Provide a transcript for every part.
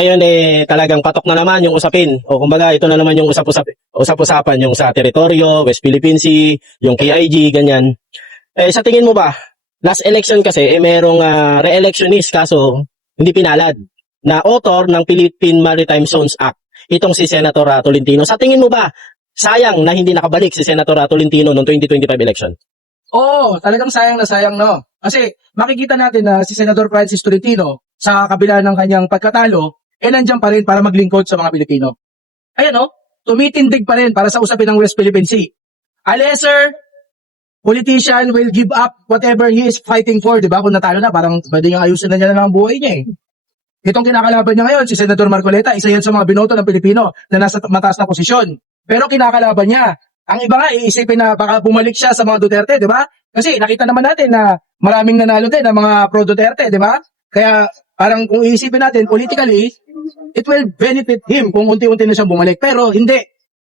Ngayon talagang patok na naman yung usapin. O kumbaga ito na naman yung usap-usapan yung sa teritoryo, West Philippine Sea, yung KIG, ganyan. Sa tingin mo ba, last election kasi merong re-electionist kaso hindi pinalad na author ng Philippine Maritime Zones Act. Itong si Senator Tolentino. Sa tingin mo ba, sayang na hindi nakabalik si Senator Tolentino noong 2025 election? Oo, talagang sayang na sayang, no? Kasi makikita natin na si Senator Francis Tolentino, sa kabila ng kanyang pagkatalo, nandiyan pa rin para maglingkod sa mga Pilipino. Ayan, no? Tumitindig pa rin para sa usapin ng West Philippine Sea. A lesser politician will give up whatever he is fighting for, di ba? Kung natalo na, parang pwede niyang ayusin na niya na ang buhay niya, eh. Itong kinakalaban niya ngayon, si Senator Marcoleta, isa yan sa mga binoto ng Pilipino na nasa mataas na posisyon. Pero kinakalaban niya. Ang iba nga, iisipin na baka bumalik siya sa mga Duterte, di ba? Kasi nakita naman natin na maraming nanalo din ng mga pro-Duterte, di ba? Kaya parang kung iisipin natin politically, it will benefit him kung unti-unti na siyang bumalik. Pero hindi.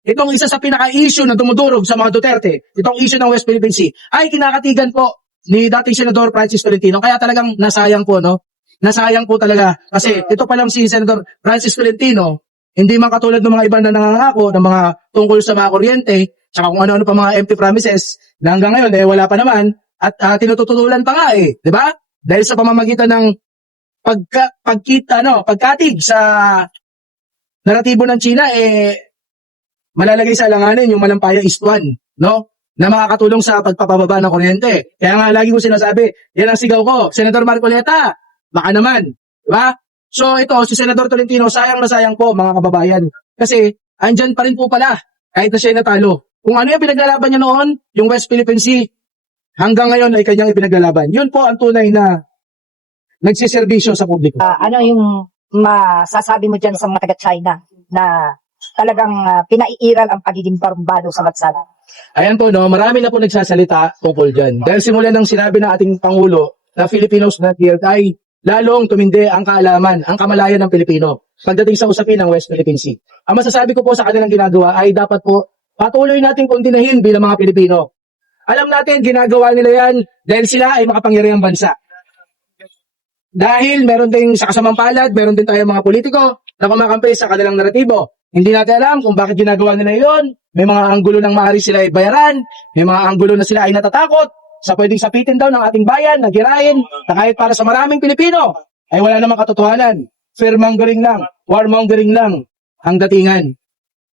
Itong isa sa pinaka-issue na dumudurog sa mga Duterte, itong issue ng West Philippine Sea, ay kinakatigan po ni dating Senador Francis Tolentino. Kaya talagang nasayang po, no? Nasayang po talaga. Kasi ito pa lang si Senator Francis Tolentino, hindi man katulad ng mga iba na nangangako ng mga tungkol sa mga kuryente, tsaka kung ano-ano pa mga empty promises, na hanggang ngayon, wala pa naman, at tinututulan pa nga, di ba? Dahil sa pamamagitan ng pagkatig sa naratibo ng China, malalagay sa alanganin yung Malampaya East 1, no? Na makakatulong sa pagpapababa ng kuryente. Kaya nga lagi ko sinasabi, yan ang sigaw ko, Senator Marcoleta, baka naman, di ba? So ito, si Senator Tolentino, sayang na sayang po mga kababayan. Kasi andyan pa rin po pala, kahit na siya natalo. Kung ano yung pinaglalaban niya noon, yung West Philippine Sea, hanggang ngayon ay kanyang ipinaglalaban. Yun po ang tunay na nagsiservisyo sa publiko. Ano yung masasabi mo dyan sa mga taga-China na talagang pinaiiral ang pagiging barumbado sa bansa? Ayan po, no, marami na po nagsasalita tungkol dyan. Dahil simula ng sinabi ng ating Pangulo na Filipinos not yet ay lalong tumindi ang kaalaman, ang kamalayan ng Pilipino pagdating sa usapin ng West Philippine Sea. Ang masasabi ko po sa kanilang ginagawa ay dapat po patuloy nating kondinahin bilang mga Pilipino. Alam natin, ginagawa nila yan dahil sila ay makapangyarihang bansa. Dahil meron din sa kasamang palad, meron din tayong mga politiko na kumakampi sa kanilang naratibo. Hindi natin alam kung bakit ginagawa nila yon. May mga anggulo ng maaari sila ay bayaran, may mga anggulo na sila ay natatakot sa pwedeng sapitin daw ng ating bayan, nagirain, na kahit para sa maraming Pilipino, ay wala namang katotohanan. Fearmongering lang, warmongering lang ang datingan.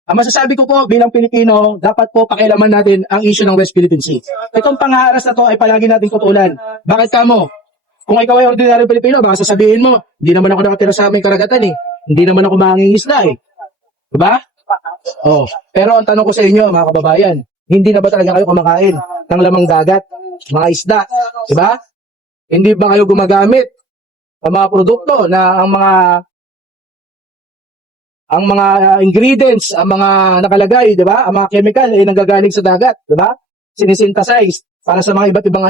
Ang masasabi ko po bilang Pilipino, dapat po pakialaman natin ang issue ng West Philippine Sea. Itong pangharas na to ay palagi natin tutulan. Bakit kamo? Kung ikaw ay ordinaryong Pilipino, baka sasabihin mo, hindi naman ako nakatira sa aming karagatan eh. Hindi naman ako mangingisda eh. Diba? Oh. Pero ang tanong ko sa inyo, mga kababayan, hindi na ba talaga kayo kumakain ng lamang dagat, mga isda? Diba? Hindi ba kayo gumagamit ng mga produkto na ang mga ingredients, ang mga nakalagay, diba? Ang mga chemical ay nanggagaling sa dagat, diba? Sinisynthesize para sa mga iba't ibang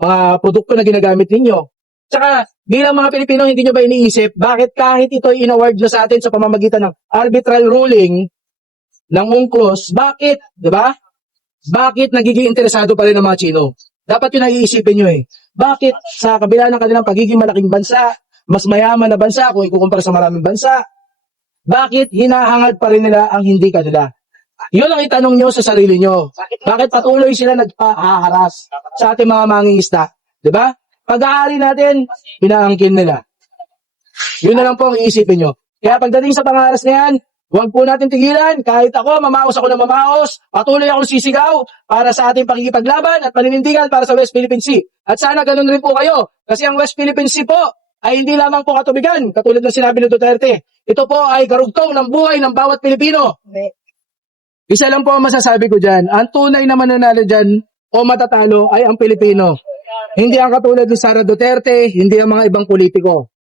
mga produkto na ginagamit ninyo. Tsaka, bilang mga Pilipino, hindi nyo ba iniisip, bakit kahit ito ay inaward na sa atin sa pamamagitan ng arbitral ruling ng UNCLOS, bakit, di ba? Bakit nagiging interesado pa rin ang mga Chino? Dapat yun ang iisipin nyo eh. Bakit sa kabila ng kanilang pagiging malaking bansa, mas mayaman na bansa kung ikukumpara sa maraming bansa, bakit hinahangad pa rin nila ang hindi kanila? Yun ang itanong nyo sa sarili nyo. Bakit patuloy sila nagpaharas sa ating mga mangingisda? Diba? Pag-aari natin, pinaangkin nila. Yun na lang po ang iisipin nyo. Kaya pagdating sa pangaras na yan, huwag po natin tigilan. Kahit ako, mamaos ako ng mamaos, patuloy akong sisigaw para sa ating pakikipaglaban at paninindigan para sa West Philippine Sea. At sana ganun rin po kayo. Kasi ang West Philippine Sea po ay hindi lamang po katubigan, katulad ng sinabi ni Duterte. Ito po ay karugtong ng buhay ng bawat Pilipino. Isa lang po ang masasabi ko dyan. Ang tunay na mananalo dyan o matatalo ay ang Pilipino. Hindi ang katulad ni Sara Duterte, hindi ang mga ibang politiko.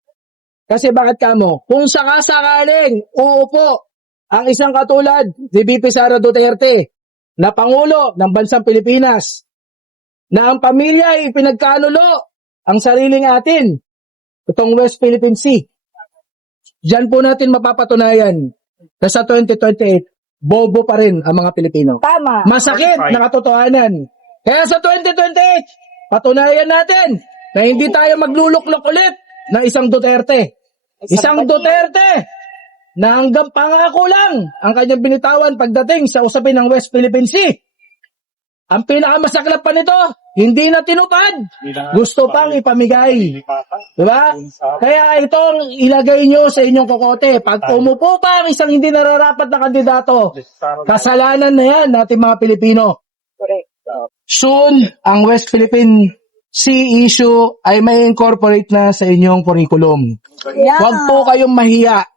Kasi bakit kamo? Kung sakasakaling uupo ang isang katulad ni VP Sara Duterte na Pangulo ng Bansang Pilipinas, na ang pamilya ay pinagkanulo ang sariling atin, itong West Philippine Sea, diyan po natin mapapatunayan na sa 2028, bobo pa rin ang mga Pilipino. Tama. Masakit na katotohanan. Kaya sa 2028, patunayan natin na hindi tayo magluluklok ulit ng isang Duterte. Isang Duterte na hanggang pangako lang ang kanyang binitawan pagdating sa usapin ng West Philippine Sea. Ang pinakamasaklap pa nito, hindi na tinupad. Gusto pang ipamigay. Diba? Kaya itong ilagay nyo sa inyong kokote. Pag umupo pa ang isang hindi nararapat na kandidato, kasalanan na yan natin mga Pilipino. Correct. Soon, ang West Philippine Sea issue ay may incorporate na sa inyong curriculum. Yeah. Huwag po kayong mahiya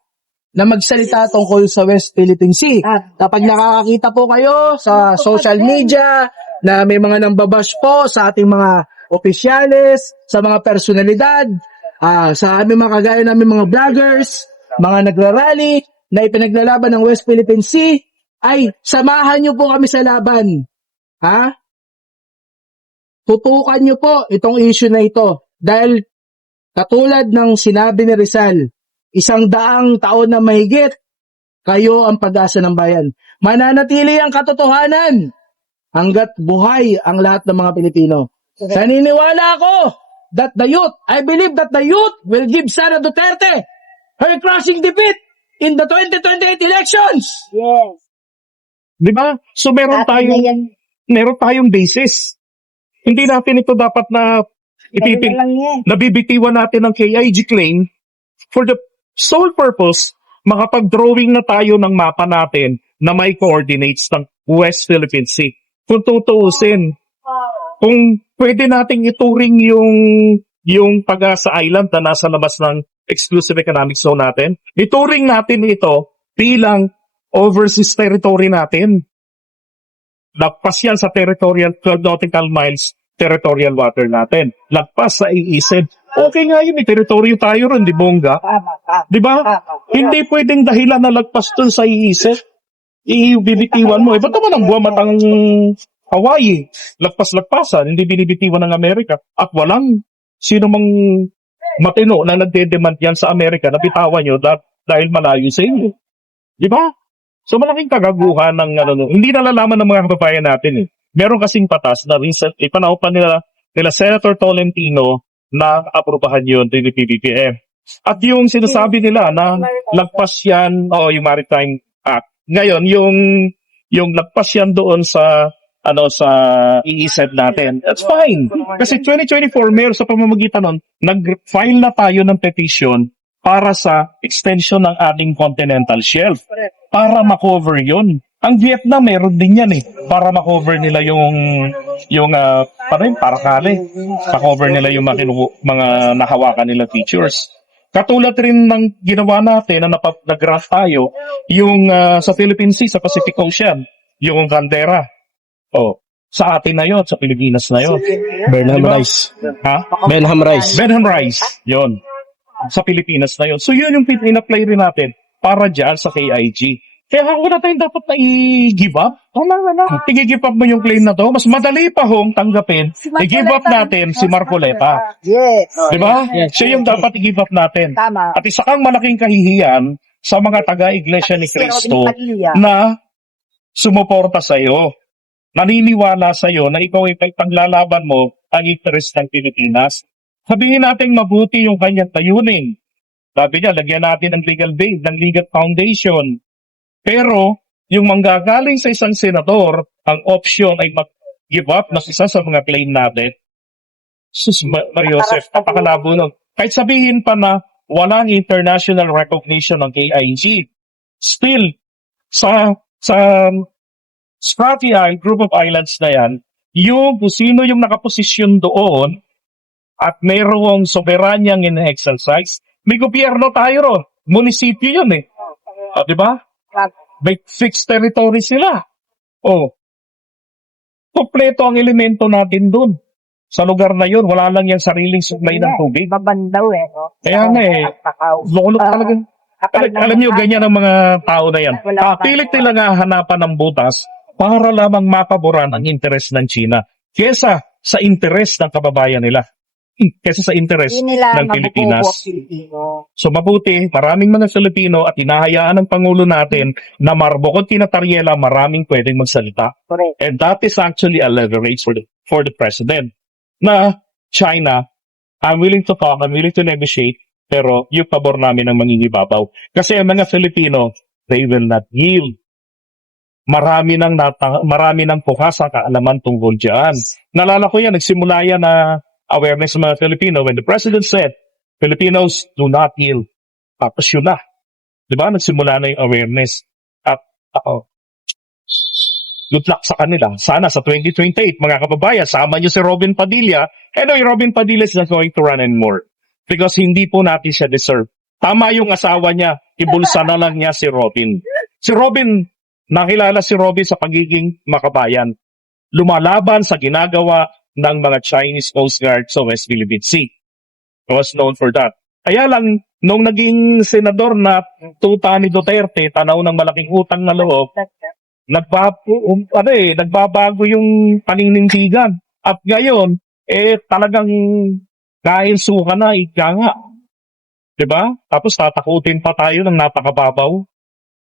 na magsalita tungkol sa West Philippine Sea. Kapag nakakakita po kayo sa social media na may mga nambabash po sa ating mga opisyales, sa mga personalidad, sa aming mga kagaya namin mga vloggers, mga nagrarally na ipinaglalaban ng West Philippine Sea, ay samahan nyo po kami sa laban. Ha? Tutukan nyo po itong issue na ito. Dahil katulad ng sinabi ni Rizal, 100 taon na mahigit, kayo ang pag-asa ng bayan. Mananatili ang katotohanan hanggat buhay ang lahat ng mga Pilipino. Naniniwala ako that the youth, I believe that the youth will give Sara Duterte her crushing defeat in the 2028 elections. Yes. Di ba? So meron At yan. tayong basis. Hindi natin ito dapat na Ganun lang yan. nabibitiwan natin ng KIG claim for the sole purpose makapag-drawing na tayo ng mapa natin na may coordinates ng West Philippine Sea. Kung tutuusin, kung pwede nating ituring yung Pag-asa Island na nasa labas ng exclusive economic zone natin, ituring natin ito bilang overseas territory natin. Lagpas yan sa territorial 12 nautical miles territorial water natin. Lagpas sa EEZ. Okay nga yun, teritoryo tayo ron, di bongga? Tama. Di ba? Hindi pwedeng dahilan na lagpas dun sa EEZ. Ibibitiwan mo. Ba't naman ang buwamat ang Hawaii? Lagpas-lagpasan, hindi binibitiwan ng Amerika. At walang sino mang matino na nagde-demand yan sa Amerika na bitawan nyo dahil malayo sa inyo. Di ba? So malaking kagaguhan ng hindi nalalaman ng mga kababayan natin eh. Meron kasing patas na recently, panahon pa nila Senator Tolentino na aprubahan yun ng PBBM. At yung sinasabi nila na lagpas yan, yung Maritime Act. Ngayon, yung lagpas yan doon sa EEZ natin. That's fine. Kasi 2024, meron sa pamamagitan nun, nag-file na tayo ng petition para sa extension ng ating continental shelf. Para makover yun. Ang Vietnam, meron din yan eh. Para makover nila parakali. Makover nila yung mga nahawakan nila features. Katulad rin ng ginawa natin na nag-graph tayo, yung sa Philippine Sea, sa Pacific Ocean, yung Caldera. Sa atin na yun, sa Pilipinas na yun. Burnham Diba? Rice. Ha? Benham Rice. Benham Rice, yun. Sa Pilipinas na yun. So yun yung in-apply rin natin para dyan sa KIG. Kaya ako na tayong dapat na i-give up. I-give up mo yung claim na to. Mas madali pa hong tanggapin. I-give up natin si Marcoleta. Yes. Di ba? Siya yung dapat i-give up natin. Tama. At isa kang malaking kahihiyan sa mga taga-iglesia ni Cristo na sumuporta sa iyo. Naniniwala sa iyo na ikaw ay paglalaban mo ang interest ng Pilipinas. Sabihin natin mabuti yung kanyang tayunin. Sabi niya, lagyan natin ng legal base, ng legal foundation. Pero, yung manggagaling sa isang senador, ang option ay mag-give up ng isa sa mga claim natin. Sus, Mariosef, napakalabo nun. Kahit sabihin pa na walang international recognition ng KIG, still, sa Scotty Island, group of islands na yan, yung kung sino yung nakaposisyon doon at mayroong soberanyang in-exercise, may gobyerno tayo ron. Munisipyo yun eh. Di ba? May fixed territory sila. Kompleto ang elemento natin doon. Sa lugar na yun, wala lang yung sariling supply ng tubig. Babandaw eh. No? Kaya nga eh, lulok talagang. Alam niyo, ganyan ang mga tao na yan. Pilit nila nga hanapan ng butas para lamang makaburan ang interes ng China kesa sa interes ng kababayan nila. Kesa sa interes ng Pilipinas. So mabuti, maraming mga Filipino at hinahayaan ng Pangulo natin na marbukod kina Tariela, maraming pwedeng magsalita. Correct. And that is actually a leverage for the President. Na China, I'm willing to talk, I'm willing to negotiate, Pero yung pabor namin ang mangingibabaw. Kasi ang mga Filipino, they will not yield. Marami ng pukas sa kaalaman tungkol dyan. Nalala ko yan, nagsimula yan na awareness ng mga Filipino when the President said, Filipinos do not yield. Tapos yun na. Diba? Nagsimula na yung awareness. At good luck sa kanila. Sana sa 2028, mga kababayan, sama niyo si Robin Padilla. Anyway, Robin Padilla is not going to run anymore. Because hindi po natin siya deserve. Tama yung asawa niya, ibulsa na lang niya si Robin. Si Robin, nakilala si Robin sa pagiging makabayan. Lumalaban sa ginagawa ng mga Chinese Coast Guard sa West Philippine Sea. He was known for that. Kaya lang, nung naging senador na tuta ni Duterte, tanaw ng malaking utang na loob, nagbabago yung paninindigan. At ngayon, talagang kain suka na, ika nga. Diba? Tapos tatakutin pa tayo ng napakababaw.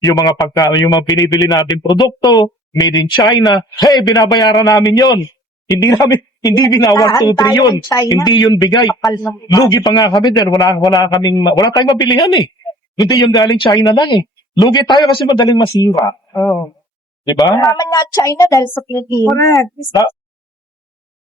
Yung mga pinibili natin produkto, made in China, hey, binabayaran namin yon. Hindi binawag 2 yun. Hindi yun bigay. Lugi pa nga kami din. Wala tayong mabilihan eh. Hindi yun galing China lang eh. Lugi tayo kasi madaling masira. Oh. Diba? Naman nga China dahil sa Pilipinas.